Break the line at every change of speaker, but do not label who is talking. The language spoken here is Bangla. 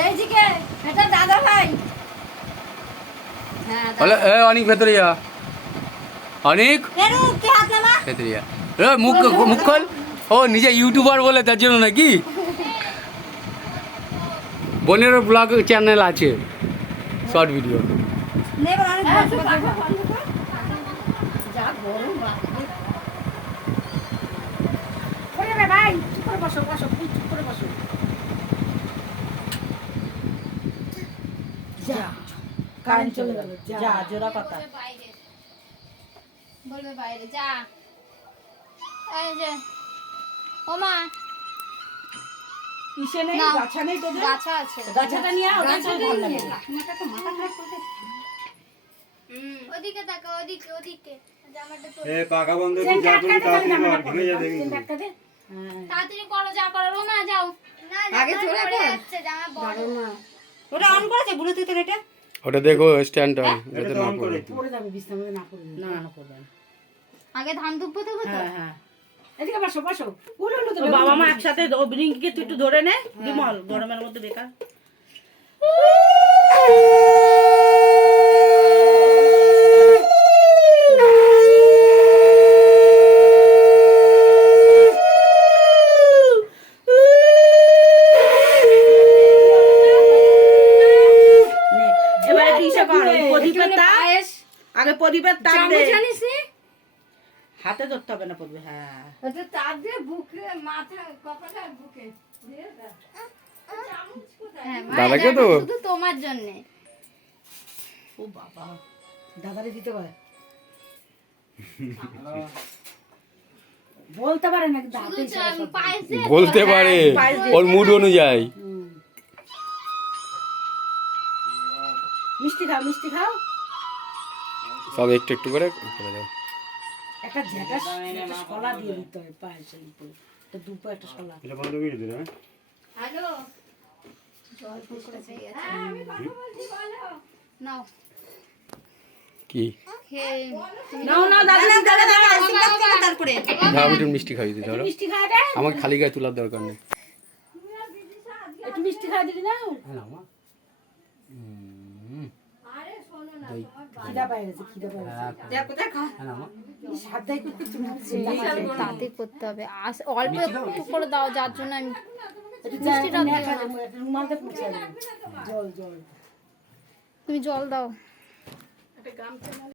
এইদিকে এটা দাদা ভাই। হ্যাঁ
অনেক ভেতরে যা অনেক ভেতরে যা মুখ মুখ খোল। ও নিজে ইউটিউবার বলে তার জন্য নাকি? বোনেরও ব্লগ চ্যানেল আছে শর্ট ভিডিও।
নে বল অনেক বন্ধ কর যা গরম বাপরে ওরে রে ভাই বসো বসো যা। কারেন্ট চলে গেল। যা জোড়া কথা
বলবে বাইরে। যা। এই যে ওমা
কিসে নেই? গাছা নেই তোদের?
গাছা আছে।
গাছাটা নিয়ে আও গাছটা ভালো লাগে। মাথা খারাপ করে
ওদিকে তাকা ওদিকে ওদিকে জামাটা তো
এ পাকা বন্ধ
চেন
যা
কাট
তাড়াতাড়ি কর,
তাড়াতাড়ি যা। করো রোমা যাও। না
আগে চলে
যাচ্ছে জামা বড়
ওটা অন করেছে? ব্লুটুথের এটা?
ওটা দেখো স্ট্যান্ডটা
এটা
যাতে না পড়ে।
করে
পড়ে যাবে বিছনা মধ্যে না পড়ে না। না পড়বে
আগে ধান দুব্বো তো
হ্যাঁ হ্যাঁ। এদিকে বসো বসো। উলু উলু
তো। বাবা মা একসাথে অভিনয়কে তুই একটু ধরে নে। বিমল গরমের মধ্যে বেকার নে, এবারে কি ইসে কর ওই প্রদীপের তাপ? আগে প্রদীপের তাপ দে। হাতে ধরতে হবে না প্রদীপ হ্যাঁ।
দিয়ে বুকে মাথা কপালে আর বুকে। দিয়ে দাও
হ্যাঁ
দাদাকে তো?
শুধু তোমার জন্য।
ও বাবা
দাদারে দিতে পারে। বলতে পারে না
বলতে পারে। ওর মুড অনুযায়ী।
মিষ্টি খাও মিষ্টি খাও।
সব একটু একটু করে করে দাও
একটা ঝেঁটা দিয়ে দিতে হয় উপরে একটা দুপো একটা শলা
এটা বন্ধ করে দিলে হ্যাঁ
হ্যালো
কি হ্যাঁ মিষ্টি খাইয়ে ধরো
দেয়
আমাকে খালি গায়ে তোলার দরকার নেই
একটু মিষ্টি খাওয়া দিবি না দেখো সাধ্যাই করতে
তাতে করতে হবে। আস- অল্প একটু করে দাও যার জন্য আমি তুমি জল দাও।